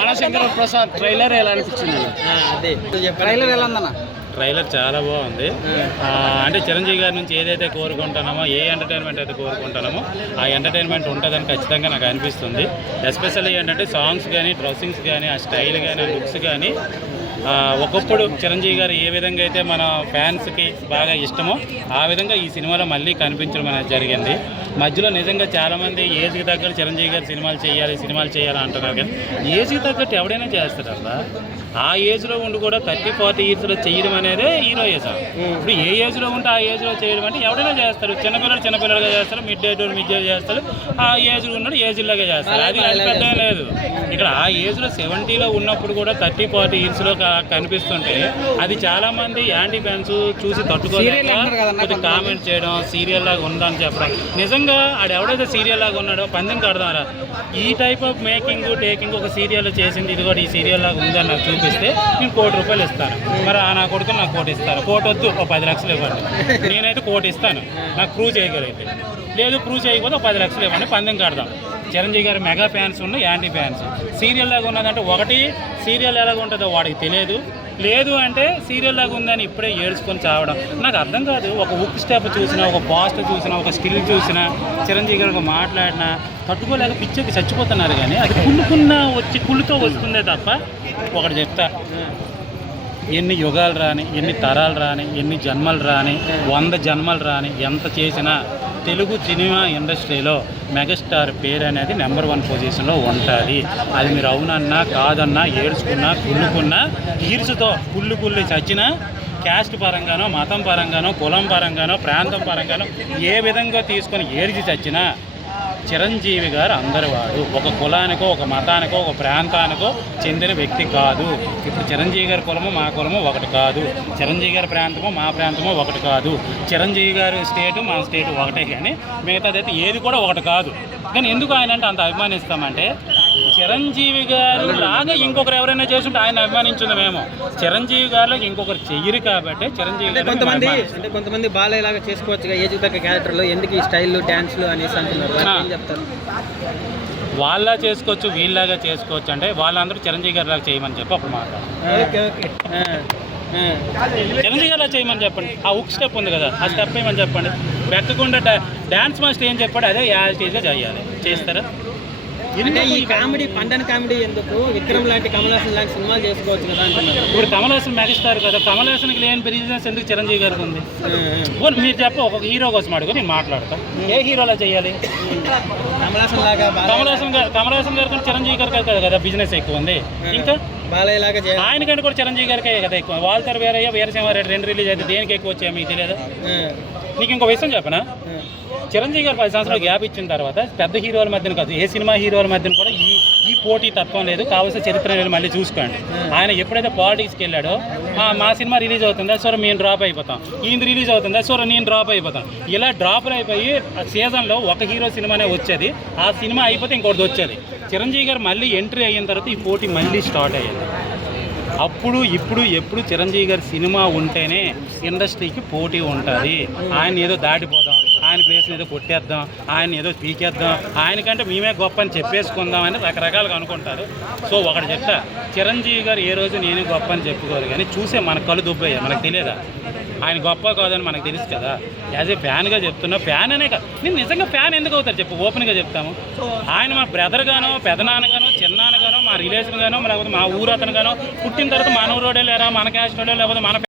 మనశంకర Prasad trailer ఎలా అనిపించింది? Trailer ఎలా ఉందన్న? ట్రైలర్ చాలా బాగుంది. అంటే చిరంజీవి గారి నుంచి ఏదైతే కోరుకుంటున్నామో, ఏ ఎంటర్టైన్మెంట్ అయితే కోరుకుంటున్నామో ఆ ఎంటర్టైన్మెంట్ ఉంటుందని ఖచ్చితంగా నాకు అనిపిస్తుంది. ఎస్పెషల్లీ ఏంటంటే సాంగ్స్ కానీ, డ్రెస్సింగ్స్ కానీ, ఆ స్టైల్ కానీ, ఆ లుక్స్ కానీ ఒకప్పుడు చిరంజీవి గారు ఏ విధంగా అయితే మన ఫ్యాన్స్కి బాగా ఇష్టమో ఆ విధంగా ఈ సినిమాలో మళ్ళీ కనిపించడం అనేది జరిగింది. మధ్యలో నిజంగా చాలామంది ఏజ్కి తగ్గట్టు చిరంజీవి గారు సినిమాలు చేయాలి అంటున్నారు. కానీ ఏజ్కి తగ్గట్టు ఎవడైనా చేస్తారబ్బా. ఆ ఏజ్లో ఉండి కూడా 30-40 ఇయర్స్లో చేయడం అనేది హీరోయిజం. ఇప్పుడు ఏ ఏజ్లో ఉంటే ఆ ఏజ్లో చేయడం అంటే ఎవడైనా చేస్తారు. చిన్నపిల్లలుగా చేస్తారు, మిడ్ చేస్తారు, ఆ ఏజ్లో ఉన్నాడు ఏజ్లాగా చేస్తారు. అది పెద్ద లేదు. ఇక్కడ ఆ ఏజ్లో 70లో ఉన్నప్పుడు కూడా 30-40 ఇయర్స్లో కనిపిస్తుంటే అది చాలామంది యాంటీ ఫ్యాన్స్ చూసి తట్టుకోలేక కొద్దిగా కామెంట్ చేయడం, సీరియల్ లాగా ఉందని చెప్పడం. నిజంగా ఆడు ఎవడైతే సీరియల్ లాగా ఉన్నాడో పందెం కడదారా, ఈ టైప్ ఆఫ్ టేకింగ్ ఒక సీరియల్ చేసింది, ఇది కూడా ఈ సీరియల్ లాగా ఉందని నాకు చూపిస్తే నేను ₹1 కోటి ఇస్తాను. మరి నా కొడుకు నాకు ₹1 కోటి ఇస్తాను. ₹1 కోటి వద్దు, ఒక 10 లక్షలు ఇవ్వండి. నేనైతే ₹1 కోటి ఇస్తాను నాకు ప్రూవ్ చేయగలిగితే. లేదు ప్రూవ్ చేయకపోతే ఒక 10 లక్షలు ఇవ్వండి, పందెం కడదాం. చిరంజీవి గారు మెగా ఫ్యాన్స్ ఉన్న యాంటీ ఫ్యాన్స్. సీరియల్ లాగా ఉన్నదంటే ఒకటి సీరియల్ ఎలాగ ఉంటుందో వాడికి తెలియదు, లేదు అంటే సీరియల్ లాగా ఉందని ఇప్పుడే ఏడ్చుకొని చావడం నాకు అర్థం కాదు. ఒక ఉక్ స్టెప్ చూసినా, ఒక పాస్ట్ చూసినా, ఒక స్కిల్ చూసినా, చిరంజీవి గారు మాట్లాడినా తట్టుకోలేక పిచ్చెక్కి చచ్చిపోతున్నారు. కానీ అది కుళ్ళుతో వస్తుందే తప్ప. ఒకటి చెప్తా, ఎన్ని యుగాలు రాని, ఎన్ని తరాలు రాని, ఎన్ని జన్మలు రాని, 100 జన్మలు రాని, ఎంత చేసినా తెలుగు సినిమా ఇండస్ట్రీలో మెగాస్టార్ పేరు అనేది నెంబర్ 1 పొజిషన్లో ఉంటుంది. అది మీరు అవునన్నా కాదన్నా, ఏడ్చుకున్నా, కుళ్ళుకున్నా, ఈర్చుతో కుళ్ళి చచ్చినా, క్యాస్ట్ పరంగానో, మతం పరంగానో, కులం పరంగానో, ప్రాంతం పరంగానో ఏ విధంగా తీసుకొని ఏడ్చి చచ్చినా చిరంజీవి గారు అందరి వాడు. ఒక కులానికో, ఒక మతానికో, ఒక ప్రాంతానికో చెందిన వ్యక్తి కాదు. ఇప్పుడు చిరంజీవి గారి కులము మా కులము ఒకటి కాదు, చిరంజీవి గారి ప్రాంతము మా ప్రాంతము ఒకటి కాదు, చిరంజీవి గారి స్టేటు మా స్టేటు ఒకటే. కానీ మిగతాదైతే ఏది కూడా ఒకటి కాదు. కానీ ఎందుకు ఆయన అంటే అంత అభిమానిస్తామంటే చిరంజీవి గారు లాగా ఇంకొకరు ఎవరైనా చేస్తుంటే ఆయన అభిమానించుందేమో. చిరంజీవి గారిలో ఇంకొకరు చెయ్యరు కాబట్టి చిరంజీవి గారు కొంతమంది బాలయ్య లాగా చేసుకోవచ్చు ఏజ్ తగ్గ క్యారెక్టర్లో, ఎందుకు ఈ స్టైల్ డ్యాన్స్లు అనేసి అంటున్నారు. చెప్తారు వాళ్ళ చేసుకోవచ్చు, వీళ్ళలాగా చేసుకోవచ్చు అంటే వాళ్ళందరూ చిరంజీవి గారి లాగా చేయమని చెప్పి అప్పుడు మాట్లాడారు. చిరంజీవి గారు చేయమని చెప్పండి. ఆ ఉక్ స్టెప్ ఉంది కదా, ఆ స్టెప్ ఏమని చెప్పండి. వెక్కకుండా డ్యాన్స్ మాస్టర్ ఏం చెప్పాడు అదే యాజిటీగా చేయాలి. చేస్తారా? అంటే ఈ కామెడీ పండన్ కామెడీ ఎందుకు? విక్రమ్ లాంటి, కమల్ హాసన్ లాంటి సినిమాలు చేసుకోవచ్చు కదా అంటున్నారు. ఇప్పుడు కమల్ హాసన్ మెగాస్టార్ కదా, కమల్ హాసన్కి లేని బిజినెస్ ఎందుకు చిరంజీవి గారికి ఉంది? మీరు చెప్ప, ఒక హీరో కోసం అడుగు, నేను మాట్లాడతాను. ఏ హీరోలా చేయాలి? కమల్ హాసన్ లాగా, కమల్ హాసన్ గారి కంటే చిరంజీవి గారికి కదా బిజినెస్ ఎక్కువ ఉంది. ఇంకా బాలయ్య లాగా ఆయనకంటే కూడా చిరంజీవి గారికే కదా ఎక్కువ. వాళ్ళతో వీరసింహారెడ్డి 2 రిలీజ్ అయితే దేనికి ఎక్కువ వచ్చాయి మీకు తెలియదా? నీకు ఇంకో విషయం చెప్పనా, చిరంజీవి గారు 10 సంవత్సరాలు గ్యాప్ ఇచ్చిన తర్వాత పెద్ద హీరోల మధ్యన కాదు, ఏ సినిమా హీరోల మధ్యన కూడా ఈ పోటీ తత్వం లేదు. కావాల్సిన చరిత్ర మళ్ళీ చూసుకోండి. ఆయన ఎప్పుడైతే పాలిటిక్స్కి వెళ్ళాడో, మా సినిమా రిలీజ్ అవుతుందా సరే మేము డ్రాప్ అయిపోతాం, ఈయన రిలీజ్ అవుతుందా సరే నేను డ్రాప్ అయిపోతాం. ఇలా డ్రాప్లు అయిపోయి సీజన్లో ఒక హీరో సినిమానే వచ్చేది, ఆ సినిమా అయిపోతే ఇంకోటి వచ్చేది. చిరంజీవి గారు మళ్ళీ ఎంట్రీ అయిన తర్వాత ఈ పోటీ మళ్ళీ స్టార్ట్ అయ్యేది. అప్పుడు ఎప్పుడు చిరంజీవి గారి సినిమా ఉంటేనే ఇండస్ట్రీకి పోటీ ఉంటుంది. ఆయన ఏదో దాటిపోదాం, ఆయన ప్లేస్ని ఏదో కొట్టేద్దాం, ఆయన ఏదో పీకేద్దాం, ఆయనకంటే మేమే గొప్ప అని చెప్పేసుకుందాం అని రకరకాలుగా అనుకుంటారు. సో ఒకటి చెప్తా, చిరంజీవి గారు ఏ రోజు నేను గొప్ప అని చెప్పుకోరు. కానీ చూసే మన కళ్ళు దుబ్బయ్యా, మనకు తెలియదా ఆయన గొప్ప కాదని మనకు తెలుసు కదా. యాజ్ ఏ ఫ్యాన్గా చెప్తున్నా, ఫ్యాన్ అనే కాదు, నేను నిజంగా ఫ్యాన్ ఎందుకు అవుతారు చెప్పు, ఓపెన్గా చెప్తాము. ఆయన మా బ్రదర్ గానో, పెదనాన్నగానో, చిన్నాన్నగానో, మా రిలేషన్ గానో, లేకపోతే మా ఊరు అతను గానో, పుట్టిన తర్వాత మన ఊరోడే లేరా, మన క్యాస్ట్ లేకపోతే మన